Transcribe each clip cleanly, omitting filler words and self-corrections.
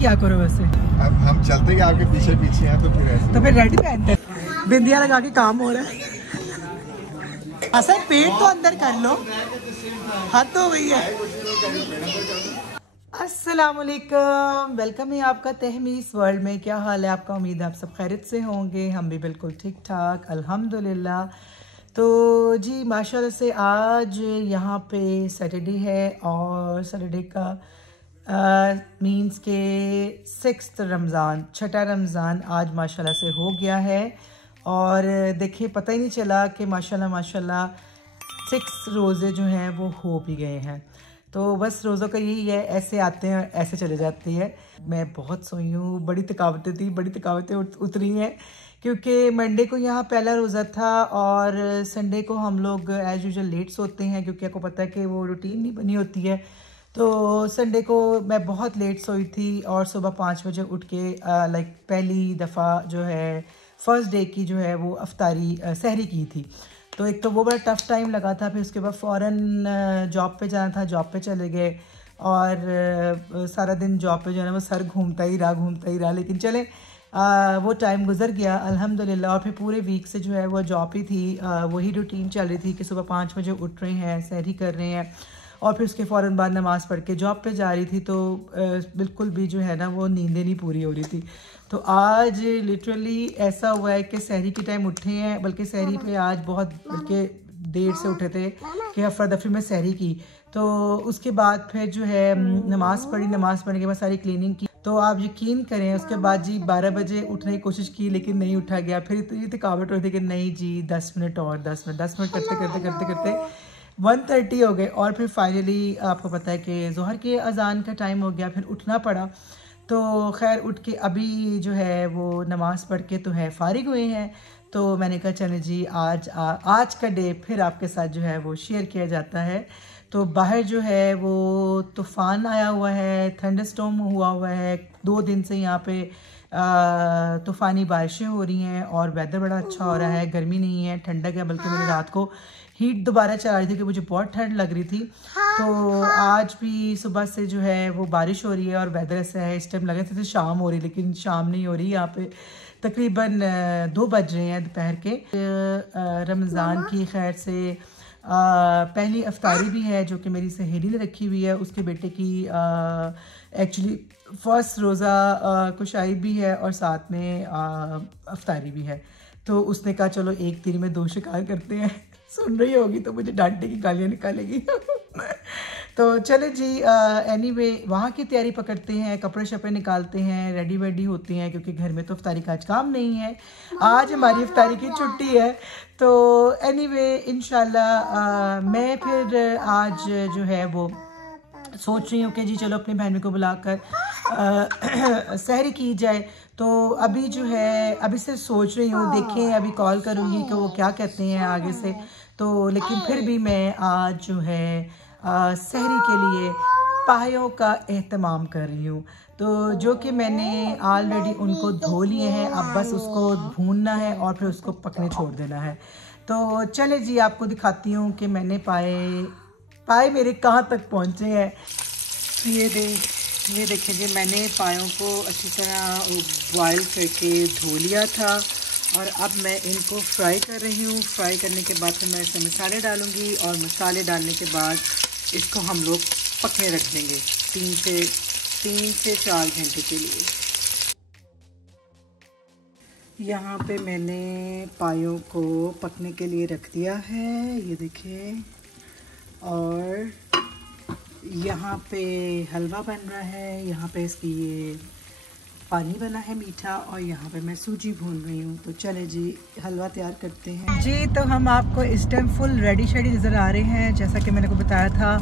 किया करो वैसे। अब हम चलते हैं आपके पीछे पीछे हैं तो फिर ऐसे। तो फिर रेडी पहनते हैं, बिंदिया लगा के काम हो रहा है। असल पेट तो अंदर कर लो, हद हो गई है। अस्सलामुअलैकुम, वेलकम है आपका तहमीस वर्ल्ड में। क्या हाल है आपका? उम्मीद है आप सब खैरियत से होंगे। हम भी बिल्कुल ठीक ठाक अल्हम्दुलिल्लाह। तो जी माशाल्लाह से आज यहाँ पे सैटरडे है और सैटरडे का मींस के 6th रमज़ान, छठा रमज़ान आज माशाल्लाह से हो गया है। और देखिए पता ही नहीं चला कि माशाल्लाह 6 रोज़े जो हैं वो हो भी गए हैं। तो बस रोज़ों का यही है, ऐसे आते हैं ऐसे चले जाती है। मैं बहुत सोई हूँ, बड़ी थकावटें उतरी हैं क्योंकि मंडे को यहाँ पहला रोज़ा था और संडे को हम लोग एज यूजुअल लेट सोते हैं क्योंकि आपको पता है कि वो रूटीन नहीं बनी होती है। तो संडे को मैं बहुत लेट सोई थी और सुबह 5 बजे उठ के लाइक पहली दफ़ा जो है फ़र्स्ट डे की जो है वो अफ्तारी सहरी की थी। तो एक तो वो बड़ा टफ़ टाइम लगा था, फिर उसके बाद फ़ौरन जॉब पे जाना था, जॉब पे चले गए और सारा दिन जॉब पे जो है ना वो सर घूमता ही रहा। लेकिन चले वो टाइम गुजर गया अल्हम्दुलिल्लाह। और फिर पूरे वीक से जो है वो जॉब ही थी, वही रूटीन चल रही थी कि सुबह 5 बजे उठ रहे हैं, सहरी कर रहे हैं और फिर उसके फ़ौरन बाद नमाज़ पढ़ के जॉब पे जा रही थी। तो बिल्कुल भी जो है ना वो नींदें नहीं पूरी हो रही थी। तो आज लिटरली ऐसा हुआ है कि सहरी के टाइम उठे हैं, बल्कि सहरी पे आज बहुत बल्कि देर से उठे थे कि अफरा दफरी में सहरी की। तो उसके बाद फिर जो है नमाज़ पढ़ने के बाद सारी क्लीनिंग की। तो आप यकीन करें उसके बाद जी 12 बजे उठने की कोशिश की लेकिन नहीं उठा गया। फिर इतनी थकावट हो रही थी कि नहीं जी 10 मिनट करते 1:30 हो गए। और फिर फाइनली आपको पता है कि ज़ोहर के अज़ान का टाइम हो गया, फिर उठना पड़ा। तो खैर उठ के अभी जो है वो नमाज़ पढ़ के तो है फारिग हुए हैं। तो मैंने कहा चले जी आज का डे फिर आपके साथ जो है वो शेयर किया जाता है। तो बाहर जो है वो तूफ़ान आया हुआ है, थंडरस्टॉर्म हुआ है। 2 दिन से यहाँ पे तूफ़ानी बारिशें हो रही हैं और वेदर बड़ा अच्छा हो रहा है, गर्मी नहीं है, ठंडक है। बल्कि मैंने रात को हीट दोबारा चला रही थी कि मुझे बहुत ठंड लग रही थी। तो आज भी सुबह से जो है वो बारिश हो रही है और वेदर ऐसा है। इस टाइम लग रहा था शाम हो रही, लेकिन शाम नहीं हो रही। यहाँ पे तकरीबन 2 बज रहे हैं दोपहर के। रमज़ान की खैर से पहली अफ्तारी भी है जो कि मेरी सहेली ने रखी हुई है, उसके बेटे की एक्चुअली फर्स्ट रोज़ा कुशाई भी है और साथ में अफ्तारी भी है। तो उसने कहा चलो एक तीर में 2 शिकार करते हैं। सुन रही होगी तो मुझे डांटेगी, गालियाँ निकालेगी। तो चले जी एनीवे वहाँ की तैयारी पकड़ते हैं, कपड़े शपड़े निकालते हैं, रेडी वेडी होते हैं क्योंकि घर में तो अफ्तारी का आज काम नहीं है। आज हमारी अफ्तारी की छुट्टी है। तो एनीवे इंशाल्लाह मैं फिर आज जो है वो सोच रही हूँ कि जी चलो अपनी बहन को बुलाकर सहरी की जाए। तो अभी जो है अभी सिर्फ सोच रही हूँ, देखें अभी कॉल करूँगी कि वो क्या कहते हैं आगे से। तो लेकिन फिर भी मैं आज जो है सहरी के लिए पायों का एहतमाम कर रही हूँ। तो जो कि मैंने ऑलरेडी उनको धो लिए हैं, अब बस उसको भूनना है और फिर उसको पकने छोड़ देना है। तो चले जी आपको दिखाती हूँ कि मैंने पाए मेरे कहाँ तक पहुँचे हैं। ये देखिए जी मैंने पायों को अच्छी तरह बॉयल करके धो लिया था और अब मैं इनको फ्राई कर रही हूँ। फ्राई करने के बाद फिर मैं इसमें मसाले डालूँगी और मसाले डालने के बाद इसको हम लोग पकने रख देंगे 3 से 4 घंटे के लिए। यहाँ पे मैंने पायों को पकने के लिए रख दिया है, ये देखिए। और यहाँ पे हलवा बन रहा है, यहाँ पे इसकी ये पानी बना है मीठा और यहाँ पे मैं सूजी भून रही हूँ। तो चले जी हलवा तैयार करते हैं जी। तो हम आपको इस टाइम फुल रेडी शेडी नज़र आ रहे हैं। जैसा कि मैंने को बताया था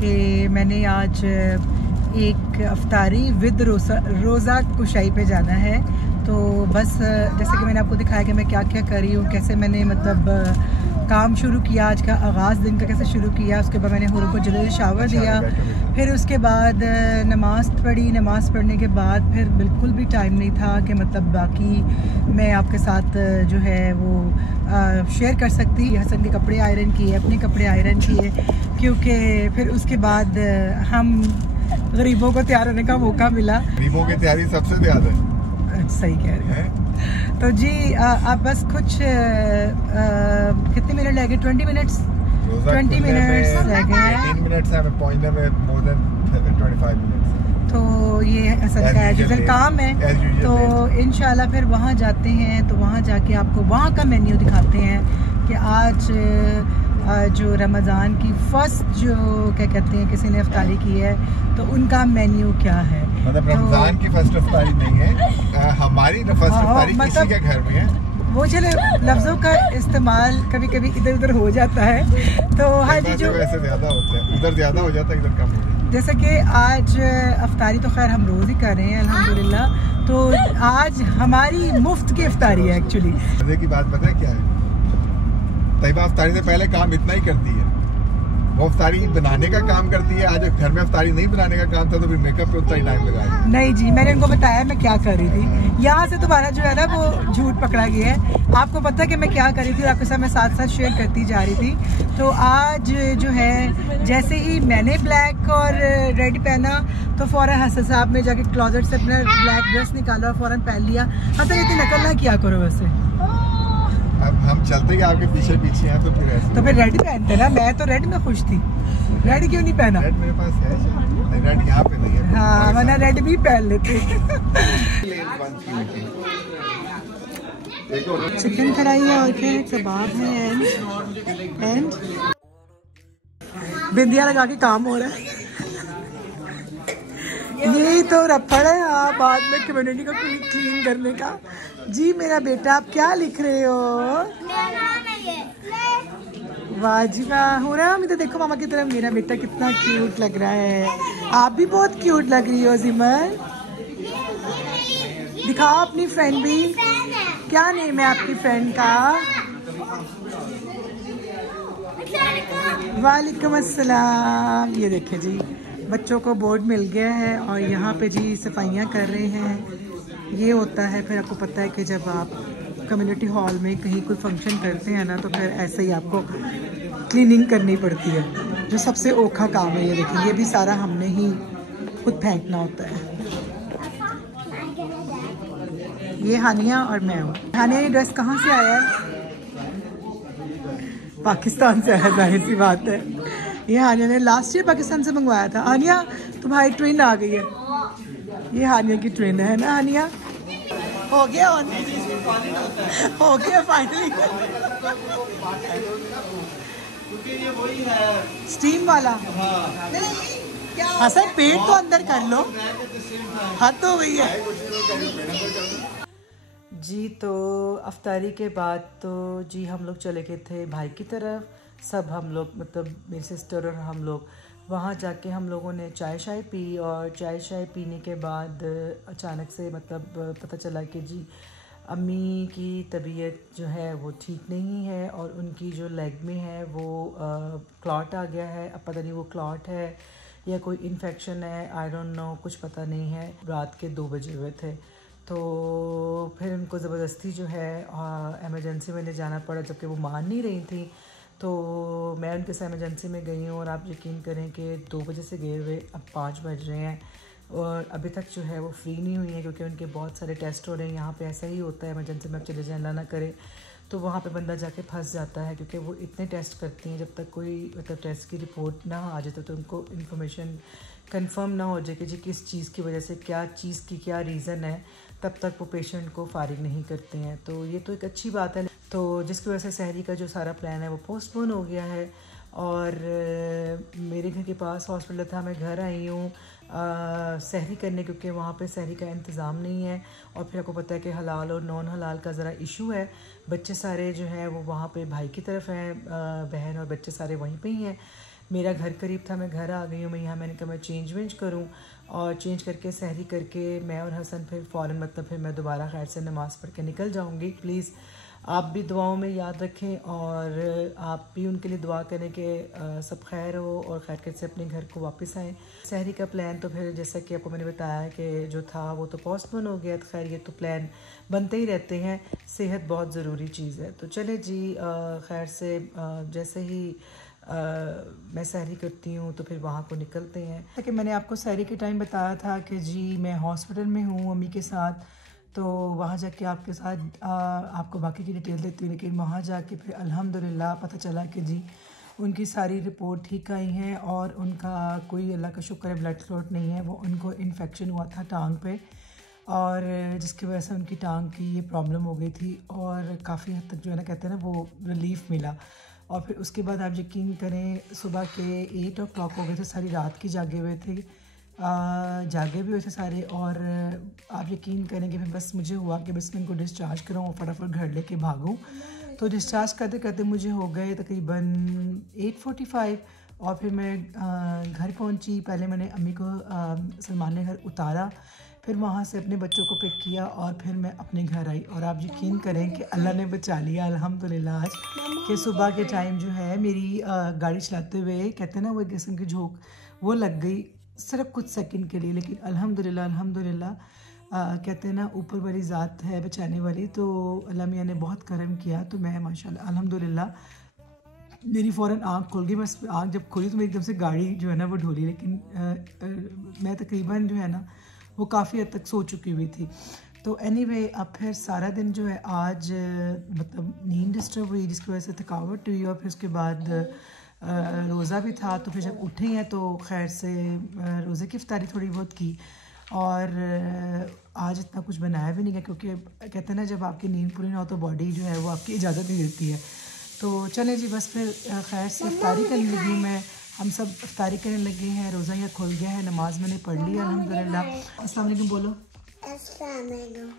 कि मैंने आज एक अफ्तारी विद रोज़ा कुशाई पे जाना है। तो बस जैसे कि मैंने आपको दिखाया कि मैं क्या क्या कर रही हूँ, कैसे मैंने मतलब काम शुरू किया, आज का आगाज़ दिन का कैसे शुरू किया। उसके बाद मैंने हुरू को जल्दी शावर दिया, फिर उसके बाद नमाज़ पढ़ी। नमाज़ पढ़ने के बाद फिर बिल्कुल भी टाइम नहीं था कि मतलब बाकी मैं आपके साथ जो है वो शेयर कर सकती। हसन के कपड़े आयरन किए, अपने कपड़े आयरन किए, क्योंकि फिर उसके बाद हम गरीबों को तैयार होने का मौका मिला। गरीबों की तैयारी सबसे ज्यादा है। सही कह रहे हैं। तो जी आप बस कुछ कितने मिनट लगे? 20 मिनट्स 20 मिनट्स रह गए हैं। 18 मिनट्स हमें पहुंचने में, मोर देन 25 मिनट्स। तो ये असल का एजुअल काम है। तो इंशाल्लाह फिर वहाँ जाते हैं, तो वहाँ जाके आपको वहाँ का मेन्यू दिखाते हैं कि आज जो रमज़ान की फर्स्ट जो क्या कहते हैं किसी ने इफ्तारी की है, तो उनका मेन्यू क्या है। मतलब रमज़ान की फर्स्ट इफ्तारी नहीं है, हमारी फर्स्ट इफ्तारी किसी के घर में है। वो चले लफ्ज़ों का इस्तेमाल कभी कभी इधर उधर हो जाता है। तो हाँ जी, जो वैसे ज़्यादा होता है, उधर ज़्यादा हो जाता है, इधर कम होता है। जैसे कि आज इफ्तारी तो खैर हम रोज़ ही कर रहे हैं अल्हम्दुलिल्लाह। तो आज हमारी मुफ्त की इफ्तारी है एक्चुअली। मज़े की बात पता है क्या है? तैयबा इफ्तारी से पहले काम इतना ही करती है, वो इफ्तारी बनाने का काम करती है। आज घर में इफ्तारी नहीं बनाने का काम था तो फिर मेकअप पे उतना ही टाइम लगाया। नहीं जी, मैंने उनको बताया मैं क्या कर रही थी। यहाँ से तुम्हारा जो है ना वो झूठ पकड़ा गया है। आपको पता है कि मैं क्या कर रही थी, आपके साथ मैं साथ साथ शेयर करती जा रही थी। तो आज जो है जैसे ही मैंने ब्लैक और रेड पहना तो फ़ौरन हसन साहब ने जाके क्लोजेट से अपना ब्लैक ड्रेस निकाला और फ़ौरन पहन लिया। हसन इतनी नकल ना किया करो वैसे। अब हम चलते हैं आपके पीछे पीछे हैं तो फिर ऐसे। तो फिर रेड पहनते ना, मैं तो रेड में खुश थी। रेड क्यों नहीं पहना? रेड मेरे पास है, रेड यहाँ पे नहीं है। हाँ, वरना रेड भी पहन लेते। चिकन कढ़ाई है और क्या है, कबाब है एंड बिंदिया लगा के काम हो रहा है। यही तो रफड़ है हाँ, बाद में कम्युनिटी को क्लीन करने का। जी मेरा बेटा, आप क्या लिख रहे हो? वाह जी वाह, हो रहा है। अभी तो देखो मामा की तरफ, मेरा बेटा कितना क्यूट लग रहा है। आप भी बहुत क्यूट लग रही हो जिमन। दिखाओ अपनी फ्रेंड भी। क्या नेम है आपकी फ्रेंड का? वालेकुम अस्सलाम। ये देखे जी, बच्चों को बोर्ड मिल गया है और यहाँ पे जी सफाइयाँ कर रहे हैं। ये होता है फिर, आपको पता है कि जब आप कम्युनिटी हॉल में कहीं कोई फंक्शन करते हैं ना, तो फिर ऐसे ही आपको क्लीनिंग करनी पड़ती है, जो सबसे औखा काम है। ये देखिए, ये भी सारा हमने ही खुद फेंकना होता है। ये हानिया और मैं हूँ। हानिया, ये ड्रेस कहाँ से आया है? पाकिस्तान से है, जाहिर सी बात है। ये हानिया ने लास्ट ईयर पाकिस्तान से मंगवाया था। हानिया तुम्हारी ट्रेन आ गई है। ये हानिया की ट्रेन है ना हानिया? हो गया हो गया फाइनली। स्टीम वाला हसन, पेट तो अंदर कर लो, हद हो गई है जी। तो अफ्तारी के बाद तो जी हम लोग चले गए थे भाई की तरफ। सब हम लोग मतलब मेरी सिस्टर और हम लोग वहाँ जाके हम लोगों ने चाय शाय पी। और चाय शाय पीने के बाद अचानक से मतलब पता चला कि जी अम्मी की तबीयत जो है वो ठीक नहीं है और उनकी जो लेग में है वो क्लॉट आ गया है। अब पता नहीं वो क्लॉट है या कोई इन्फेक्शन है, आई डोंट नो, कुछ पता नहीं है। रात के 2 बजे हुए थे, तो फिर उनको ज़बरदस्ती जो है एमरजेंसी में ले जाना पड़ा, जबकि वो मान नहीं रही थी। तो मैं उनके साथ एमरजेंसी में गई हूँ और आप यकीन करें कि 2 बजे से गए हुए अब 5 बज रहे हैं और अभी तक जो है वो फ्री नहीं हुई है, क्योंकि उनके बहुत सारे टेस्ट हो रहे हैं। यहाँ पे ऐसा ही होता है, इमरजेंसी में आप चले जाए, अल्लाह ना करे तो वहाँ पे बंदा जाके फंस जाता है, क्योंकि वो इतने टेस्ट करती हैं जब तक कोई मतलब टेस्ट की रिपोर्ट ना आ जाए तो उनको इन्फॉर्मेशन कंफर्म ना हो जाए कि जी किस चीज़ की वजह से, क्या चीज़ की क्या रीज़न है, तब तक वो पेशेंट को फारिग नहीं करते हैं। तो ये तो एक अच्छी बात है। तो जिसकी वजह से सहरी का जो सारा प्लान है वो पोस्टपोन हो गया है। और मेरे घर के पास हॉस्पिटल था, मैं घर आई हूँ सहरी करने, क्योंकि वहाँ पे सहरी का इंतज़ाम नहीं है। और फिर आपको पता है कि हलाल और नॉन हलाल का ज़रा इशू है। बच्चे सारे जो हैं वो वहाँ पे भाई की तरफ हैं, बहन और बच्चे सारे वहीं पे ही हैं। मेरा घर करीब था, मैं घर आ गई हूँ। मैं यहाँ मैंने कहा मैं चेंज वेंज करूँ और चेंज करके सहरी करके मैं और हसन फिर फ़ौरन मतलब फिर मैं दोबारा खैर से नमाज़ पढ़ के निकल जाऊँगी। प्लीज़ आप भी दुआओं में याद रखें और आप भी उनके लिए दुआ करें कि सब खैर हो और खैर से अपने घर को वापस आएँ। सहरी का प्लान तो फिर जैसा कि आपको मैंने बताया कि जो था वो तो पोस्टपोन हो गया। खैर ये तो प्लान बनते ही रहते हैं, सेहत बहुत ज़रूरी चीज़ है। तो चले जी खैर से जैसे ही मैं सहरी करती हूँ तो फिर वहाँ को निकलते हैं। कि मैंने आपको सहरी के टाइम बताया था कि जी मैं हॉस्पिटल में हूँ अम्मी के साथ, तो वहाँ जाके आपके साथ आपको बाकी की डिटेल देती हूँ। लेकिन वहाँ जाके फिर अल्हम्दुलिल्लाह पता चला कि जी उनकी सारी रिपोर्ट ठीक आई हैं और उनका कोई अल्लाह का शुक्र है ब्लड क्लॉट नहीं है। वो उनको इन्फेक्शन हुआ था टांग पे और जिसकी वजह से उनकी टांग की ये प्रॉब्लम हो गई थी और काफ़ी हद तक जो है ना कहते हैं ना वो रिलीफ मिला। और फिर उसके बाद आप यकीन करें सुबह के 8 o'clock हो गए थे, सारी रात की जागे हुए थे, जागे भी हुए थे सारे। और आप यकीन करें कि फिर बस मुझे हुआ कि बस मैं इनको डिस्चार्ज कराऊँ, फटाफट घर लेके भागूँ। तो डिस्चार्ज करते करते मुझे हो गए तकरीबन 8:45 और फिर मैं घर पहुंची। पहले मैंने अम्मी को सलमान ने घर उतारा, फिर वहाँ से अपने बच्चों को पिक किया और फिर मैं अपने घर आई। और आप यकीन करें कि अल्लाह ने बचा लिया अल्हम्दुलिल्लाह आज कि सुबह के टाइम जो है मेरी गाड़ी चलाते हुए कहते हैं ना वो एक किस्म की झोंक वो लग गई सिर्फ कुछ सेकंड के लिए। लेकिन अल्हम्दुलिल्लाह अल्हम्दुलिल्लाह कहते हैं ना ऊपर वाली ज़ात है बचाने वाली, तो अल्लाह मियाँ ने बहुत करम किया। तो मैं माशाल्लाह अल्हम्दुलिल्लाह मेरी फ़ौरन आँख खुल गई। बस आँख जब खुली तो मेरी एकदम से गाड़ी जो है ना वो ढोली, लेकिन मैं तकरीबन जो है ना वो काफ़ी हद तक सो चुकी हुई थी। तो एनीवे अब फिर सारा दिन जो है आज मतलब नींद डिस्टर्ब हुई जिसकी वजह से थकावट हुई और फिर उसके बाद रोज़ा भी था। तो फिर जब उठे हैं तो खैर से रोज़े की इफ्तारी थोड़ी बहुत की और आज इतना कुछ बनाया भी नहीं गया क्योंकि कहते हैं ना जब आपकी नींद पूरी ना हो तो बॉडी जो है वो आपकी इजाज़त नहीं देती है। तो चले जी बस फिर खैर से इफ्तारी करने लगी मैं, हम सब इफ्तारी करने लगे हैं। रोज़ा यह खुल गया है, नमाज मैंने पढ़ ली अल्हम्दुलिल्लाह। अस्सलाम वालेकुम बोलो। अस्सलाम वालेकुम।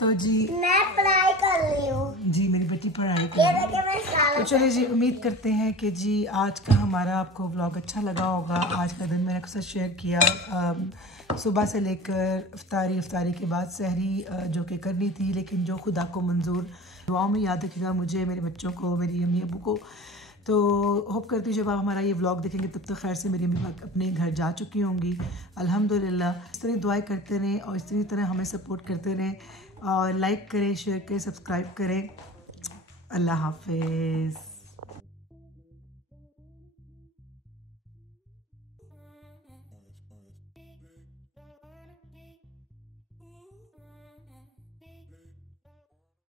तो जी मैं पढ़ाई कर रही हूँ। जी मेरी बेटी पढ़ाई कर रही है। तो चलिए जी उम्मीद करते हैं कि जी आज का हमारा आपको व्लॉग अच्छा लगा होगा। आज का दिन मैंने आपके साथ शेयर किया, सुबह से लेकर इफ्तारी के बाद सहरी जो कि करनी थी, लेकिन जो खुदा को मंजूर। दुआओं में याद रखिएगा मुझे, मेरे बच्चों को, मेरी अम्मी अबू को। तो होप करती हूँ जब आप हमारा ये व्लॉग देखेंगे तब तक खैर से मेरी अम्मी अपने घर जा चुकी होंगी अल्हम्दुलिल्लाह। इस तरह दुआएं करते रहें और इसी तरह हमें सपोर्ट करते रहें और लाइक करें, शेयर करें, सब्सक्राइब करें। अल्लाह हाफिज़।